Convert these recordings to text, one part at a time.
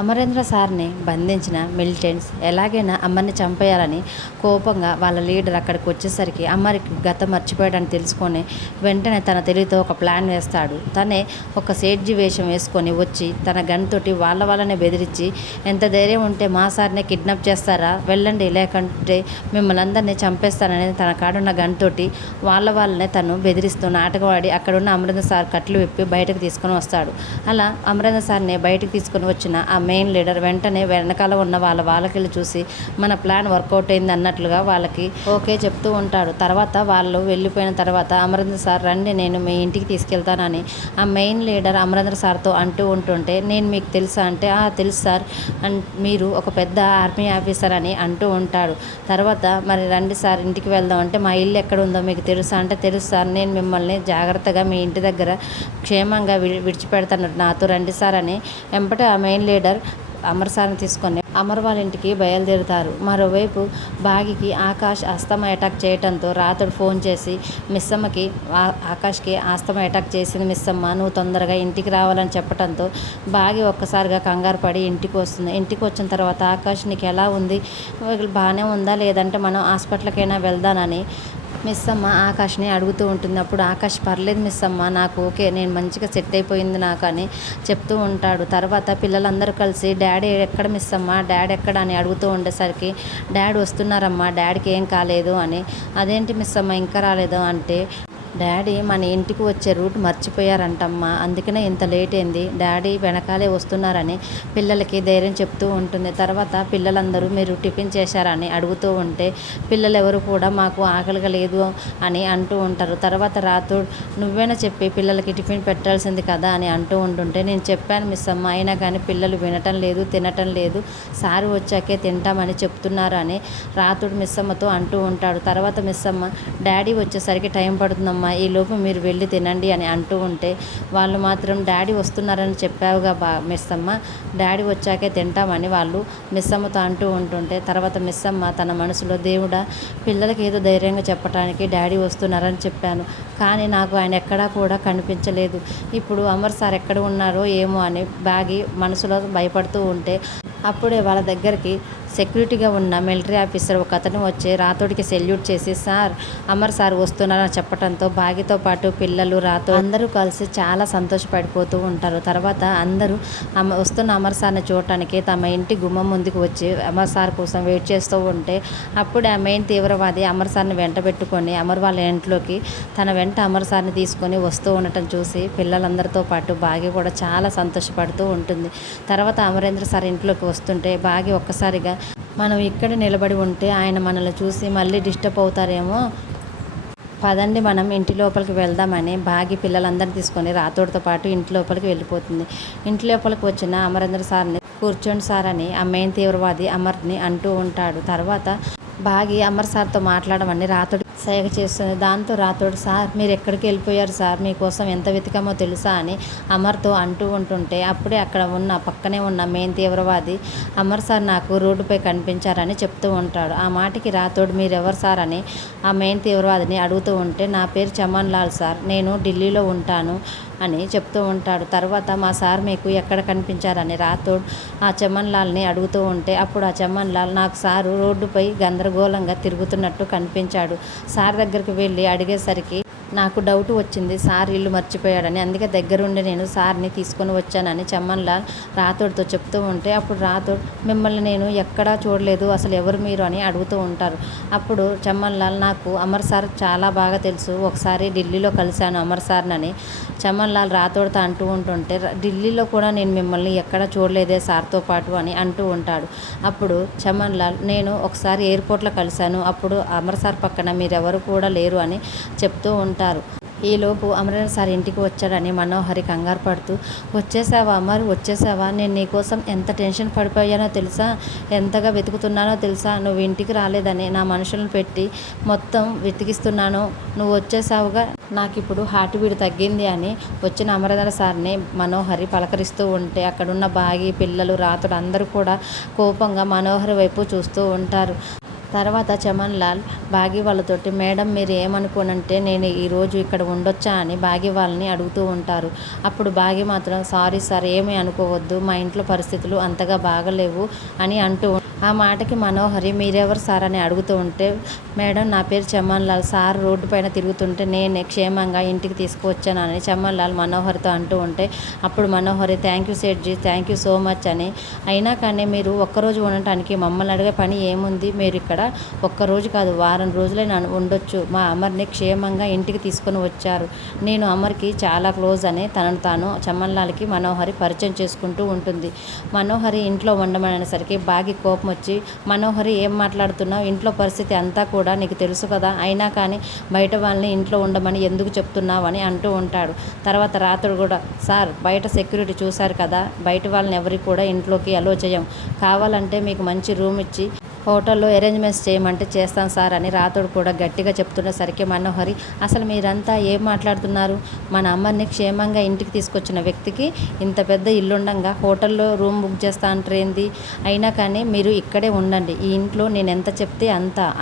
అమరేంద్ర సార్ని బంధించిన మిలిటెంట్స్ ఎలాగైనా అమ్మని చంపేయాలని కోపంగా వాళ్ళ లీడర్ అక్కడికి వచ్చేసరికి అమ్మరికి గతం మర్చిపోయాడని తెలుసుకొని వెంటనే తన తెలివితో ఒక ప్లాన్ వేస్తాడు. తనే ఒక సేట్జీ వేషం వేసుకొని వచ్చి తన గన్ తోటి వాళ్ళనే బెదిరించి, ఎంత ధైర్యం ఉంటే మా సార్ని కిడ్నాప్ చేస్తారా, వెళ్ళండి, లేకుంటే మిమ్మల్ని అందరినీ చంపేస్తానని తన కాడున్న గన్ తోటి వాళ్ళనే తను బెదిరిస్తూ నాటకవాడి అక్కడున్న అమరేంద్ర సార్ కట్లు విప్పి బయటకు తీసుకొని వస్తాడు. అలా అమరేంద్ర సార్ని బయటకు తీసుకొని వచ్చిన ఆ మెయిన్ లీడర్ వెంటనే వెనకాల ఉన్న వాళ్ళకి చూసి మన ప్లాన్ వర్కౌట్ అయింది అన్నట్లుగా వాళ్ళకి ఓకే చెప్తూ ఉంటాడు. తర్వాత వాళ్ళు వెళ్ళిపోయిన తర్వాత అమరేంద్ర సార్, రండి నేను మీ ఇంటికి తీసుకెళ్తానని ఆ మెయిన్ లీడర్ అమరేంద్ర సార్తో అంటూ ఉంటుంటే, నేను మీకు తెలుసా అంటే, తెలుసు సార్, మీరు ఒక పెద్ద ఆర్మీ ఆఫీసర్ అని అంటూ ఉంటాడు. తర్వాత మరి రండి సార్ ఇంటికి వెళ్దాం అంటే, మా ఇల్లు ఎక్కడ ఉందో మీకు తెలుసా అంటే, తెలుసు సార్, నేను మిమ్మల్ని జాగ్రత్తగా మీ ఇంటి దగ్గర క్షేమంగా విడిచిపెడతాను, నాతో రండి సార్ అని వెంబటే ఆ మెయిన్ లీడర్ అమర్ సార్ని తీసుకొని అమర్ వాళ్ళ ఇంటికి బయలుదేరుతారు. మరోవైపు బాగికి ఆకాష్ ఆస్తమా అటాక్ చేయడంతో రాతోడు ఫోన్ చేసి మిస్సమ్మకి, ఆకాష్కి ఆస్తమా అటాక్ చేసింది మిస్సమ్మ, నువ్వు తొందరగా ఇంటికి రావాలని చెప్పడంతో బాగి ఒక్కసారిగా కంగారు పడి ఇంటికి వస్తుంది. ఇంటికి వచ్చిన తర్వాత ఆకాష్ నీకు ఎలా ఉంది, బాగానే ఉందా, లేదంటే మనం హాస్పిటల్కైనా వెళ్దానని మిస్సమ్మ ఆకాష్ని అడుగుతూ ఉంటుంది. అప్పుడు ఆకాష్, పర్లేదు మిస్సమ్మ, నాకు ఓకే, నేను మంచిగా సెట్ అయిపోయింది నాకు అని చెప్తూ ఉంటాడు. తర్వాత పిల్లలందరూ కలిసి డాడీ ఎక్కడ మిస్సమ్మ, డాడీ ఎక్కడ అని అడుగుతూ ఉండేసరికి, డాడీ వస్తున్నారమ్మా, డాడీకి ఏం కాలేదు అని. అదేంటి మిస్సమ్మ ఇంకా రాలేదు అంటే, డాడీ మన ఇంటికి వచ్చే రూట్ మర్చిపోయారంటమ్మా, అందుకనే ఇంత లేట్ అయింది, డాడీ వెనకాలే వస్తున్నారని పిల్లలకి ధైర్యం చెప్తూ ఉంటుంది. తర్వాత పిల్లలందరూ మీరు టిఫిన్ చేశారని అడుగుతూ ఉంటే, పిల్లలు ఎవరు కూడా మాకు ఆకలిగా లేదు అని అంటూ ఉంటారు. తర్వాత రాతోడు, నువ్వేనా చెప్పి పిల్లలకి టిఫిన్ పెట్టాల్సింది కదా అని అంటూ ఉంటుంటే, నేను చెప్పాను మిస్ అమ్మ, అయినా కానీ పిల్లలు వినటం లేదు, తినటం లేదు, సారి వచ్చాకే తింటామని చెప్తున్నారు అని రాతోడు మిస్సమ్మతో అంటూ ఉంటాడు. తర్వాత మిస్సమ్మ, డాడీ వచ్చేసరికి టైం పడుతుందమ్మా, ఈలోపు మీరు వెళ్ళి తినండి అని అంటూ ఉంటే, వాళ్ళు మాత్రం డాడీ వస్తున్నారని చెప్పావుగా మిస్సమ్మ, డాడీ వచ్చాకే తింటామని వాళ్ళు మిస్సమ్మతో అంటూ ఉంటుంటే, తర్వాత మిస్సమ్మ తన మనసులో, దేవుడా, పిల్లలకి ఏదో ధైర్యంగా చెప్పడానికి డాడీ వస్తున్నారని చెప్పాను, కానీ నాకు ఆయన ఎక్కడా కూడా కనిపించలేదు, ఇప్పుడు అమర్ సార్ ఎక్కడ ఉన్నారో ఏమో అని బాగి మనసులో భయపడుతూ ఉంటే, అప్పుడే వాళ్ళ దగ్గరికి సెక్యూరిటీగా ఉన్న మిలిటరీ ఆఫీసర్ ఒక అతను వచ్చి రాతోడికి సెల్యూట్ చేసి, సార్ అమర్ సార్ వస్తున్నారని చెప్పడంతో బాగితో పాటు పిల్లలు రాతో అందరూ కలిసి చాలా సంతోషపడిపోతూ ఉంటారు. తర్వాత అందరూ వస్తున్న అమర్ సార్ని చూడటానికి తమ ఇంటి గుమ్మం ముందుకు వచ్చి అమర్ సార్ కోసం వెయిట్ చేస్తూ ఉంటే, అప్పుడే ఆ మెయిన్ తీవ్రవాది అమర్ సార్ని వెంట పెట్టుకొని అమర్ వాళ్ళ ఇంట్లోకి తన వెంట అమర్ సార్ని తీసుకొని వస్తూ ఉండటం చూసి పిల్లలందరితో పాటు బాగి కూడా చాలా సంతోషపడుతూ ఉంటుంది. తర్వాత అమరేంద్ర సార్ ఇంట్లోకి వస్తుంటే బాగి ఒక్కసారిగా, మనం ఇక్కడ నిలబడి ఉంటే ఆయన మనల్ని చూసి మళ్ళీ డిస్టర్బ్ అవుతారేమో, పదండి మనం ఇంటి లోపలికి వెళ్దామని బాగి పిల్లలందరినీ తీసుకొని రాతోడితో పాటు ఇంటి లోపలికి వెళ్ళిపోతుంది. ఇంటి లోపలికి వచ్చిన అమరేంద్ర సార్ని, కూర్చోండి సార్ అని ఆ మెయిన్ తీవ్రవాది అమర్ని అంటూ ఉంటాడు. తర్వాత బాగి అమర్ సార్తో మాట్లాడమని రాతోడి సైగ చేస్తుంది. దాంతో రాతోడు, సార్ మీరు ఎక్కడికి వెళ్ళిపోయారు సార్, మీకోసం ఎంత వెతికామో తెలుసా అని అమర్తో అంటూ ఉంటుంటే, అప్పుడే అక్కడ ఉన్న పక్కనే ఉన్న మెయిన్ తీవ్రవాది, అమర్ సార్ నాకు రోడ్డుపై కనిపించారని చెప్తూ ఉంటాడు. ఆ మాటకి రాతోడు, మీరెవరు సార్ అని ఆ మెయిన్ తీవ్రవాదిని అడుగుతూ ఉంటే, నా పేరు చమన్ లాల్ సార్, నేను ఢిల్లీలో ఉంటాను అని చెప్తూ ఉంటాడు. తర్వాత మా సార్ మీకు ఎక్కడ కనిపించారని రాతోడ్ ఆ చమన్ లాల్ని అడుగుతూ ఉంటే, అప్పుడు ఆ చమన్ లాల్, నాకు సారు రోడ్డుపై గందరగోళంగా తిరుగుతున్నట్టు కనిపించాడు, సార్ దగ్గరికి వెళ్ళి అడిగేసరికి నాకు డౌట్ వచ్చింది, సార్ ఇల్లు మర్చిపోయాడని, అందుకే దగ్గరుండి నేను సార్ని తీసుకొని వచ్చానని చమన్ లాల్ రాతోడ్తో చెప్తూ ఉంటే, అప్పుడు రాతోడ్, మిమ్మల్ని నేను ఎక్కడా చూడలేదు, అసలు ఎవరు మీరు అని అడుగుతూ ఉంటారు. అప్పుడు చమన్ లాల్, నాకు అమర్ సార్ చాలా బాగా తెలుసు, ఒకసారి ఢిల్లీలో కలిశాను అమర్ సార్నని చమన్ లాల్ రాతోడ్తో అంటూ ఉంటుంటే, ఢిల్లీలో కూడా నేను మిమ్మల్ని ఎక్కడా చూడలేదే సార్తో పాటు అని అంటూ ఉంటాడు. అప్పుడు చమన్ లాల్, నేను ఒకసారి ఎయిర్పోర్ట్లో కలిశాను, అప్పుడు అమర్ సార్ పక్కన మీరెవరు కూడా లేరు అని చెప్తూ ఉంటారు. ఈలోపు అమరేంద్ర సార్ ఇంటికి వచ్చాడని మనోహరి కంగారు పడుతూ, వచ్చేసావా అమర్, వచ్చేసావా, నేను నీకోసం ఎంత టెన్షన్ పడిపోయానో తెలుసా, ఎంతగా వెతుకుతున్నానో తెలుసా, నువ్వు ఇంటికి రాలేదని నా మనుషులను పెట్టి మొత్తం వెతికిస్తున్నాను, నువ్వు వచ్చేసావుగా, నాకు ఇప్పుడు హార్ట్ బీట్ తగ్గింది అని వచ్చిన అమరేంద్ర సార్ని మనోహరి పలకరిస్తూ ఉంటే, అక్కడున్న బాగి, పిల్లలు, రాతుడు అందరూ కూడా కోపంగా మనోహరి వైపు చూస్తూ ఉంటారు. తర్వాత చమన్ లాల్ బాగి వాళ్ళతోటి మేడం మీరు ఏమనుకోనంటే నేను ఈరోజు ఇక్కడ ఉండొచ్చా అని బాగి వాళ్ళని అడుగుతూ ఉంటారు. అప్పుడు బాగి మాత్రం సారీ సార్ ఏమీ అనుకోవద్దు, మా ఇంట్లో పరిస్థితులు అంతగా బాగలేవు అని అంటూ ఆ మాటకి మనోహరి మీరెవరు సార్ అని అడుగుతూ ఉంటే మేడం నా పేరు చమన్ లాల్ సార్ రోడ్డు పైన తిరుగుతుంటే నేనే క్షేమంగా ఇంటికి తీసుకువచ్చానని చమన్ లాల్ మనోహరితో అంటూ ఉంటే అప్పుడు Manohari thank you Sethji thank you so much అని. అయినా కానీ మీరు ఒక్కరోజు ఉండటానికి మమ్మల్ని అడిగే పని ఏముంది, మీరు ఇక్కడ ఒక్కరోజు కాదు వారం రోజులే ఉండొచ్చు, మా అమర్ని క్షేమంగా ఇంటికి తీసుకొని వచ్చారు, నేను అమర్కి చాలా క్లోజ్ అని తనను తాను చమన్ లాల్కి మనోహరి పరిచయం చేసుకుంటూ ఉంటుంది. మనోహరి ఇంట్లో ఉండమనేసరికి బాగి కోపం వచ్చి మనోహరి ఏం మాట్లాడుతున్నావు, ఇంట్లో పరిస్థితి అంతా కూడా నీకు తెలుసు కదా, అయినా కానీ బయట వాళ్ళని ఇంట్లో ఉండమని ఎందుకు చెప్తున్నావు అని అంటూ ఉంటాడు. తర్వాత రాత్రుడు కూడా సార్ బయట సెక్యూరిటీ చూశారు కదా, బయట వాళ్ళని ఎవరికి కూడా ఇంట్లోకి అలో చేయం, కావాలంటే మీకు మంచి రూమ్ ఇచ్చి హోటల్లో అరేంజ్మెంట్స్ చేయమంటే చేస్తాను సార్ అని రాతోడు కూడా గట్టిగా చెప్తున్నసరికి మనోహరి అసలు మీరంతా ఏం మాట్లాడుతున్నారు, మన అమ్మని క్షేమంగా ఇంటికి తీసుకొచ్చిన వ్యక్తికి ఇంత పెద్ద ఇల్లుండంగా హోటల్లో రూమ్ బుక్ చేస్తా అంటారేంది, అయినా కానీ మీరు ఇక్కడే ఉండండి, ఈ ఇంట్లో నేను ఎంత చెప్తే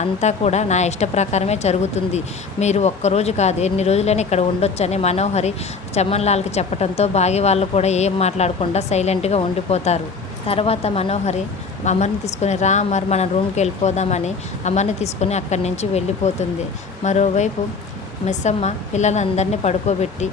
అంతా కూడా నా ఇష్ట ప్రకారమే జరుగుతుంది, మీరు ఒక్కరోజు కాదు ఎన్ని రోజులైనా ఇక్కడ ఉండొచ్చని మనోహరి చమన్ లాల్కి చెప్పడంతో బాగి వాళ్ళు కూడా ఏం మాట్లాడకుండా సైలెంట్గా ఉండిపోతారు. తర్వాత మనోహరి అమర్ని తీసుకొని రా అమర్ మన రూమ్కి వెళ్ళిపోదామని అమర్ని తీసుకొని అక్కడి నుంచి వెళ్ళిపోతుంది. మరోవైపు మిస్సమ్మ పిల్లలందరినీ పడుకోబెట్టి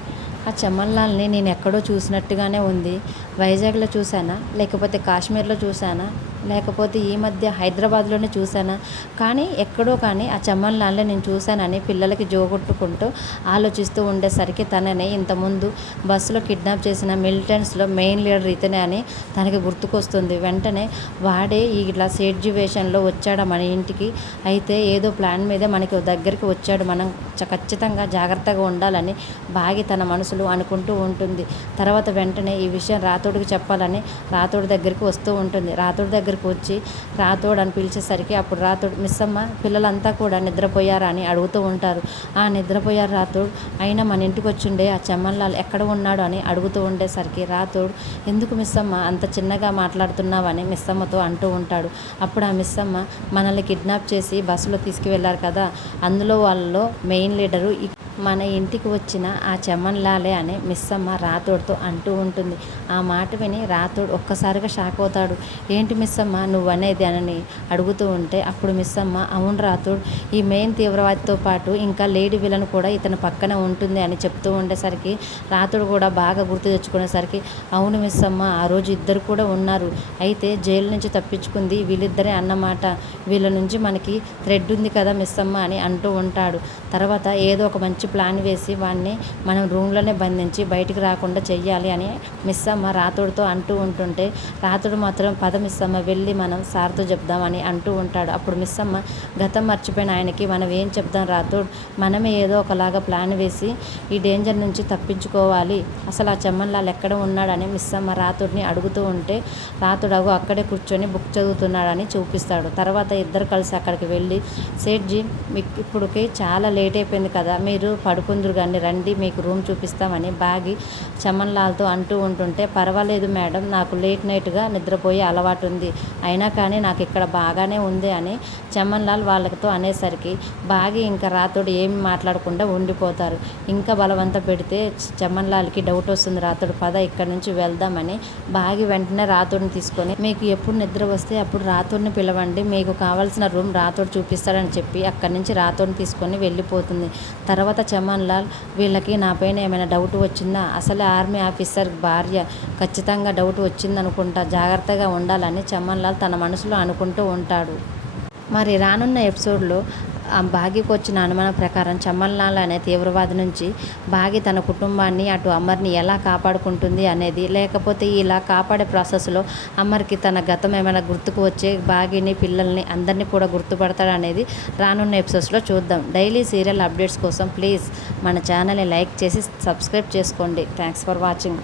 ఆ చమన్ లాల్ని నేను ఎక్కడో చూసినట్టుగానే ఉంది, వైజాగ్లో చూసానా లేకపోతే కాశ్మీర్లో చూసానా లేకపోతే ఈ మధ్య హైదరాబాద్లోనే చూసానా, కానీ ఎక్కడో కానీ ఆ చమన్ లాల్ని నేను చూశానని పిల్లలకి జోగొట్టుకుంటూ ఆలోచిస్తూ ఉండేసరికి తనని ఇంతకుముందు బస్సులో కిడ్నాప్ చేసిన మిలిటెంట్స్లో మెయిన్ లీడర్ ఇతనే అని తనకి గుర్తుకొస్తుంది. వెంటనే వాడే ఇట్లా సేట్జీ వేషంలో వచ్చాడు మన ఇంటికి, అయితే ఏదో ప్లాన్ మీదే మనకి దగ్గరికి వచ్చాడు, మనం ఖచ్చితంగా జాగ్రత్తగా ఉండాలని బాగి తన మనసులో అనుకుంటూ ఉంటుంది. తర్వాత వెంటనే ఈ విషయం రాతోడికి చెప్పాలని రాతోడి దగ్గరికి వస్తూ ఉంటుంది. రాతోడి దగ్గరికి వచ్చి రాతోడు అని పిలిచేసరికి అప్పుడు రాతోడు మిస్సమ్మ పిల్లలంతా కూడా నిద్రపోయారా అని అడుగుతూ ఉంటారు. ఆ నిద్రపోయారు రాతోడు, అయినా మన ఇంటికి వచ్చిండే ఆ చమన్ లాల్ ఎక్కడ ఉన్నాడు అని అడుగుతూ ఉండేసరికి రాతోడు ఎందుకు మిస్సమ్మ అంత చిన్నగా మాట్లాడుతున్నావని మిస్సమ్మతో అంటూ ఉంటాడు. అప్పుడు ఆ మిస్సమ్మ మనల్ని కిడ్నాప్ చేసి బస్సులో తీసుకువెళ్ళారు కదా, అందులో వాళ్ళలో మెయిన్ లీడరు మన ఇంటికి వచ్చిన ఆ చమన్ లాలే అని మిస్సమ్మ రాతోడితో అంటూ ఉంటుంది. ఆ మాట విని రాతోడు ఒక్కసారిగా షాక్ అవుతాడు. ఏంటి మిస్సమ్మ నువ్వు అనేది అని అడుగుతూ ఉంటే అప్పుడు మిస్సమ్మ అవును రాతోడు, ఈ మెయిన్ తీవ్రవాదితో పాటు ఇంకా లేడీ విలన్ కూడా ఇతని పక్కన ఉంటుంది అని చెప్తూ ఉండేసరికి రాతోడు కూడా బాగా గుర్తు తెచ్చుకునేసరికి అవును మిస్సమ్మ ఆ రోజు ఇద్దరు కూడా ఉన్నారు, అయితే జైలు నుంచి తప్పించుకుంది వీళ్ళిద్దరే అన్నమాట, వీళ్ళ నుంచి మనకి థ్రెడ్ ఉంది కదా మిస్సమ్మ అని అంటూ ఉంటాడు. తర్వాత ఏదో ఒక మంచి ప్లాన్ వేసి వాడిని మనం రూమ్లోనే బంధించి బయటికి రాకుండా చెయ్యాలి అని మిస్సమ్మ రాతోడితో అంటూ ఉంటుంటే రాతోడు మాత్రం పద మిస్సమ్మ వెళ్ళి మనం సార్తో చెప్దామని అంటూ ఉంటాడు. అప్పుడు మిస్సమ్మ గతం మర్చిపోయిన ఆయనకి మనం ఏం చెప్దాం రాతోడు, మనమే ఏదో ఒకలాగా ప్లాన్ వేసి ఈ డేంజర్ నుంచి తప్పించుకోవాలి, అసలు ఆ చమన్ లాల్ ఎక్కడ ఉన్నాడని మిస్సమ్మ రాతోడిని అడుగుతూ ఉంటే రాతోడు అక్కడే కూర్చొని బుక్ చదువుతున్నాడని చూపిస్తాడు. తర్వాత ఇద్దరు కలిసి అక్కడికి వెళ్ళి సేట్జీ మీకు ఇప్పటికి చాలా లేట్ అయిపోయింది కదా, మీరు పడుకుందరు కానీ రండి మీకు రూమ్ చూపిస్తామని బాగి చమన్ లాల్తో అంటూ ఉంటుంటే పర్వాలేదు మేడం నాకు లేట్ నైట్గా నిద్రపోయే అలవాటు ఉంది, అయినా కానీ నాకు ఇక్కడ బాగానే ఉంది అని చమన్ లాల్ వాళ్ళతో అనేసరికి బాగి ఇంకా రాతోడు ఏమి మాట్లాడకుండా ఉండిపోతారు. ఇంకా బలవంతం పెడితే చమన్ లాల్కి డౌట్ వస్తుంది, రాతోడు పద ఇక్కడ నుంచి వెళ్దామని బాగి వెంటనే రాతోడిని తీసుకొని మీకు ఎప్పుడు నిద్ర వస్తే అప్పుడు రాతోడిని పిలవండి, మీకు కావాల్సిన రూమ్ రాతోడు చూపిస్తాడని చెప్పి అక్కడి నుంచి రాతోడిని తీసుకొని వెళ్ళిపోతుంది. తర్వాత చమన్ లాల్ వీళ్ళకి నా పైన ఏమైనా డౌట్ వచ్చిందా, అసలు ఆర్మీ ఆఫీసర్ భార్య ఖచ్చితంగా డౌట్ వచ్చిందనుకుంటా, జాగ్రత్తగా ఉండాలని చమన్ లాల్ తన మనసులో అనుకుంటూ ఉంటాడు. మరి రానున్న ఎపిసోడ్లో బాగికి వచ్చిన అనుమానం ప్రకారం చమన్ లాల్ అనే తీవ్రవాది నుంచి బాగి తన కుటుంబాన్ని అటు అమర్ని ఎలా కాపాడుకుంటుంది అనేది, లేకపోతే ఇలా కాపాడే ప్రాసెస్లో అమర్కి తన గతం ఏమైనా గుర్తుకు వచ్చే బాగిని పిల్లల్ని అందరినీ కూడా గుర్తుపడతాడనేది రానున్న ఎపిసోడ్స్లో చూద్దాం. డైలీ సీరియల్ అప్డేట్స్ కోసం ప్లీజ్ మన ఛానల్ని లైక్ చేసి సబ్స్క్రైబ్ చేసుకోండి. Thanks for watching.